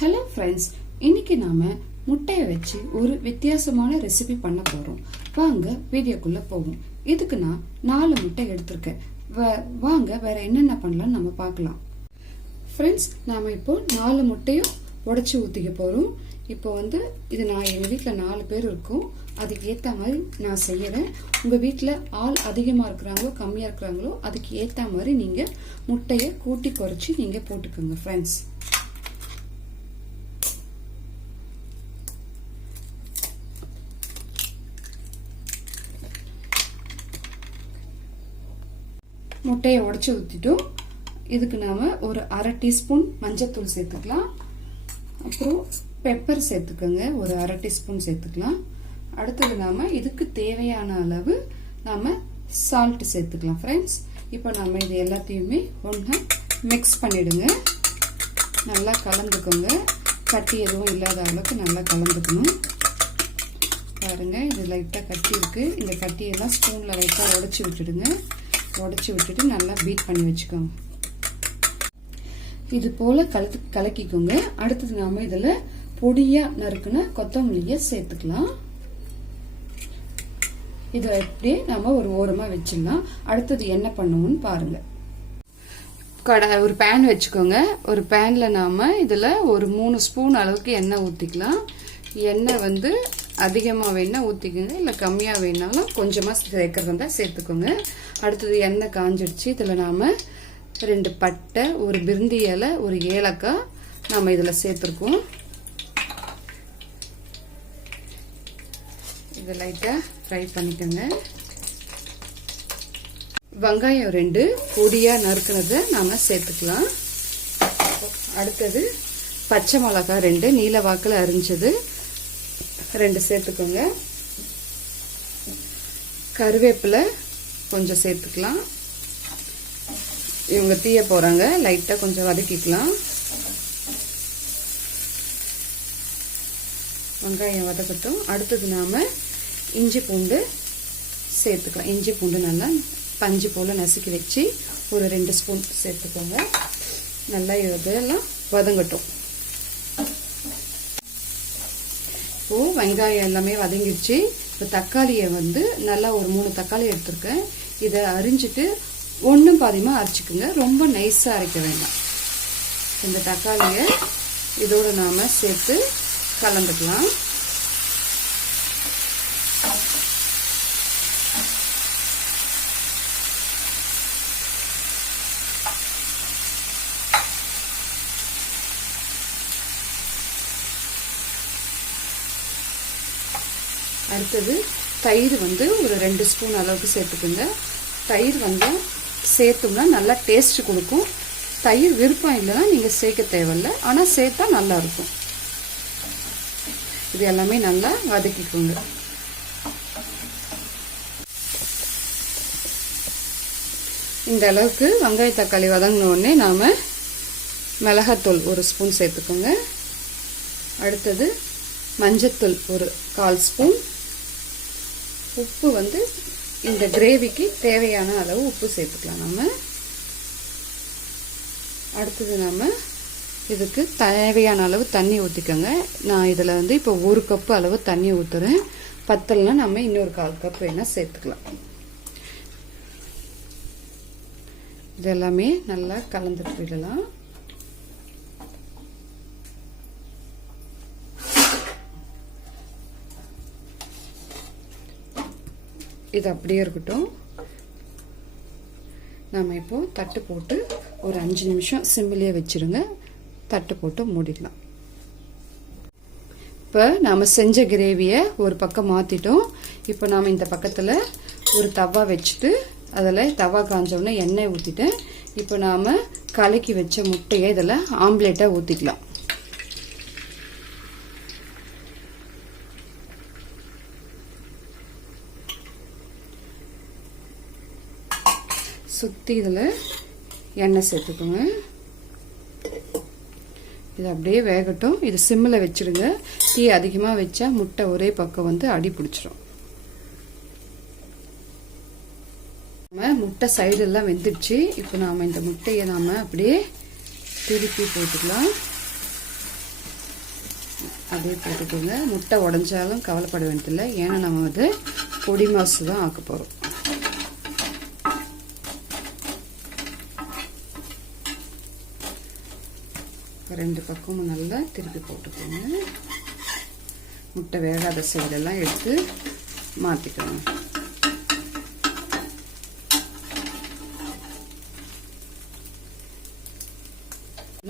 Hello friends, இன்னைக்கு நாம முட்டையை வச்சு ஒரு வித்தியாசமான ரெசிபி பண்ண போறோம். வாங்க வீடியோக்குள்ள போவோம். இதுக்கு நான் 4 முட்டை எடுத்திருக்கேன். வாங்க வேற என்னென்ன பண்ணலாம் நம்ம பார்க்கலாம். ஃப்ரெண்ட்ஸ், நாம இப்போ 4 முட்டையும் உடைச்சு ஊத்திக்க போறோம். இப்போ இது நான் எங்க வீட்டுல 4 பேர் இருக்கும். அதுக்கு ஏத்த மாதிரி நான் செய்யறேன். உங்க வீட்டுல ஆள் அதிகமா இருக்கிறாங்களோ கம்மியா இருக்கிறாங்களோ அதுக்கு ஏத்த மாதிரி நீங்க முட்டைய கூட்டி குறைச்சி நீங்க போட்டுக்கோங்க ஃப்ரெண்ட்ஸ். முட்டையை உடைச்சு ஊத்திட்டோம். இதுக்கு நாம ஒரு 1/2 டீஸ்பூன் மஞ்சத்தூள் சேர்த்துக்கலாம். அப்புறம் பெப்பர் சேர்த்துக்கோங்க, ஒரு 1/2 டீஸ்பூன் சேர்த்துக்கலாம். அடுத்தது நாம இதுக்கு தேவையான அளவு நாம சால்ட் சேர்த்துக்கலாம் ஃப்ரெண்ட்ஸ். இப்போ நாம இது எல்லாத்தையுமே ஒண்ணா மிக்ஸ் பண்ணிடுங்க. நல்லா கலந்துக்கோங்க. கட்டி எதுவும் இல்லாத அளவுக்கு நல்லா கலந்துக்கணும். பாருங்க, இது லைட்டா கட்டி இருக்கு. இந்த கட்டியெல்லாம் ஸ்பூன்ல லைட்டா உடைச்சு விட்டுடுங்க. உடைச்சு விட்டுட்டு நல்லா பீட் பண்ணி வச்சுக்கோங்க. இது போல கலக்கிக்கோங்க. அடுத்தது நாம இதுல பொடியா நறுக்குன கொத்தமல்லிய சேர்த்துக்கலாம். இதை அப்படியே நாம ஒரு ஓரமா வச்சிடலாம். அடுத்தது என்ன பண்ணுவோம்னு பாருங்க. ஒரு பேன் வச்சுக்கோங்க. ஒரு பேன்ல நாம இதுல ஒரு 3 ஸ்பூன் அளவுக்கு எண்ணெய் ஊத்திக்கலாம். எண்ணெய் அதிகமாக வேணா ஊற்றிக்கோங்க, இல்லை கம்மியாக வேணாலும் கொஞ்சமாக சேர்க்கறதா இருந்தால் சேர்த்துக்கோங்க. அடுத்தது எண்ணெய் காஞ்சிடுச்சு. இதில் நாம் 2 பட்டை, ஒரு பிரிந்தி இலை, ஒரு ஏலக்காய் நாம் இதில் சேர்த்துருக்கோம். இதை லைட்டாக ஃப்ரை பண்ணிக்கோங்க. வெங்காயம் 2 பொடியாக நறுக்குனதை நாம் சேர்த்துக்கலாம். அடுத்தது பச்சை மிளகாய் 2 நீல வாக்கில் அரிஞ்சது 2 சேர்த்துக்கோங்க. கருவேப்பிலை கொஞ்சம் சேர்த்துக்கலாம். இவங்க தீய போறாங்க, லைட்டா கொஞ்சம் வதக்கிக்கலாம். வெங்காயம் வதக்கட்டும். அடுத்தது நாம இஞ்சி பூண்டு சேர்த்துக்கலாம். இஞ்சி பூண்டு நல்லா பஞ்சு போல நசுக்கி வச்சு ஒரு 2 ஸ்பூன் சேர்த்துக்கோங்க. நல்லா இதெல்லாம் வதங்கட்டும். இப்போ வெங்காயம் எல்லாமே வதங்கிடுச்சு. இப்போ தக்காளியை நல்லா ஒரு 3 தக்காளி எடுத்திருக்கேன். இதை அரிஞ்சிட்டு ஒன்றும் பாதியமா அரைச்சிக்குங்க. ரொம்ப நைஸா அரைக்க வேண்டாம். இந்த தக்காளியை இதோட நாம சேர்த்து கலந்துக்கலாம். அடுத்தது தயிர் ஒரு 2 ஸ்பூன் அளவுக்கு சேர்த்துக்குங்க. தயிர் சேர்த்தோம்னா நல்லா டேஸ்ட் கொடுக்கும். தயிர் விருப்பம் இல்லைன்னா நீங்க சேர்க்க தேவையில்லை, ஆனா சேர்த்தா நல்லா இருக்கும். இது எல்லாமே நல்லா வதக்கிக்கோங்க. இந்த அளவுக்கு வெங்காய தக்காளி வதங்கின உடனே நாம மிளகாத்தூள் 1 ஸ்பூன் சேர்த்துக்கோங்க. அடுத்தது மஞ்சத்தூள் ஒரு 1/4 ஸ்பூன். உப்பு இந்த கிரேவிக்கு தேவையான அளவு உப்பு சேர்த்துக்கலாம் நம்ம. அடுத்தது நம்ம இதுக்கு தேவையான அளவு தண்ணி ஊற்றிக்கோங்க. நான் இதில் இப்போ 1 கப்பு அளவு தண்ணி ஊற்றுறேன். பத்தலைன்னா நம்ம இன்னொரு 1/4 கப் வேணா சேர்த்துக்கலாம். இது எல்லாமே நல்லா கலந்துட்டு விடலாம். இது அப்படியே இருக்கட்டும். நாம இப்போ தட்டு போட்டு ஒரு 5 நிமிஷம் சிம்மிலே வச்சிருங்க. தட்டு போட்டு மூடிடலாம். இப்போ நாம செஞ்ச கிரேவியை ஒரு பக்கம் மாத்திட்டோம். இப்போ நாம இந்த பக்கத்துல ஒரு தவா வச்சுட்டு அதில் தவா காஞ்சோடனே எண்ணெய் ஊற்றிட்டேன். இப்போ நாம கலக்கி வச்ச முட்டையை இதில் ஆம்லேட்டா ஊற்றிக்கலாம். சுற்றி இதில் எண்ணெய் சேர்த்துக்கோங்க. இது அப்படியே வேகட்டும். இது சிம்மில் வச்சிருங்க. தீ அதிகமாக வச்சா முட்டை ஒரே பக்கம் அடி பிடிச்சிரும். முட்டை சைடு எல்லாம் வெந்துடுச்சு. இப்போ நாம இந்த முட்டையை நாம அப்படியே திருப்பி போட்டுக்கலாம். அப்படியே போட்டுக்கோங்க. முட்டை உடைஞ்சாலும் கவலைப்பட வேண்டியதில்லை, ஏன்னா நம்ம வந்து பொடி மாசு தான் ஆக்க போகிறோம். ரெண்டு பக்கமும் நல்லா திருப்பி போட்டுக்கோங்க. முட்டை வேகாத சைடெல்லாம் எடுத்து மாற்றிக்கோங்க.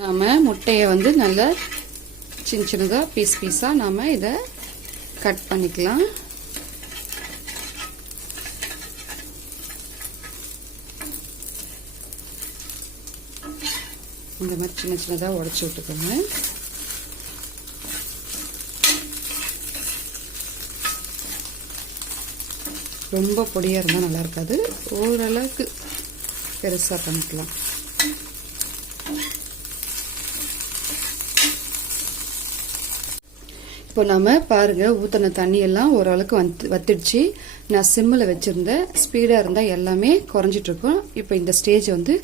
நாம் முட்டையை வந்து நல்லா சின்ன சின்னதாக பீஸாக நாம் இதை கட் பண்ணிக்கலாம். இந்த மாதிரி சின்ன சின்னதாக உடைச்சி விட்டுக்கோங்க. ரொம்ப பொடியாக இருந்தால் நல்லா இருக்காது, ஓரளவுக்கு பெருசாக பண்ணிக்கலாம். இப்போ நம்ம பாருங்கள், ஊற்றின தண்ணியெல்லாம் ஓரளவுக்கு வத்திடுச்சு. நான் சிம்மில் வச்சுருந்தேன், ஸ்பீடாக இருந்தால் எல்லாமே குறைஞ்சிட்ருக்கும். இப்போ இந்த ஸ்டேஜ் வந்து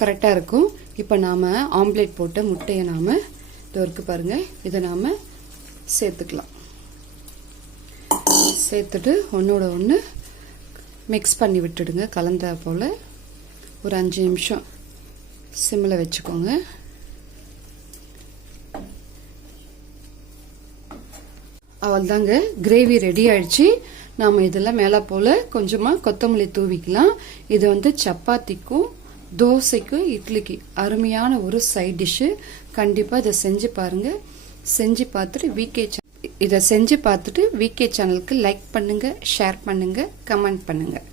கரெக்டாக இருக்கும். இப்போ நாம் ஆம்லேட் போட்ட முட்டையை நாம் இது இருக்குது பாருங்கள், இதை நாம் சேர்த்துக்கலாம். சேர்த்துட்டு ஒன்றோட ஒன்று மிக்ஸ் பண்ணி விட்டுடுங்க. கலந்த போல் ஒரு 5 நிமிஷம் சிம்மில் வச்சுக்கோங்க. அவ்வளோதாங்க, கிரேவி ரெடி ஆயிடுச்சு. நாம் இதெல்லாம் மேலே போல் கொஞ்சமாக கொத்தமல்லி தூவிக்கலாம். இது வந்து சப்பாத்திக்கும் தோசைக்கும் இட்லிக்கு அருமையான ஒரு சைட் டிஷ்ஷு. கண்டிப்பாக இதை செஞ்சு பாருங்கள். செஞ்சு பார்த்துட்டு இதை செஞ்சு பார்த்துட்டு விகே சேனலுக்கு லைக் பண்ணுங்கள், ஷேர் பண்ணுங்கள், கமெண்ட் பண்ணுங்கள்.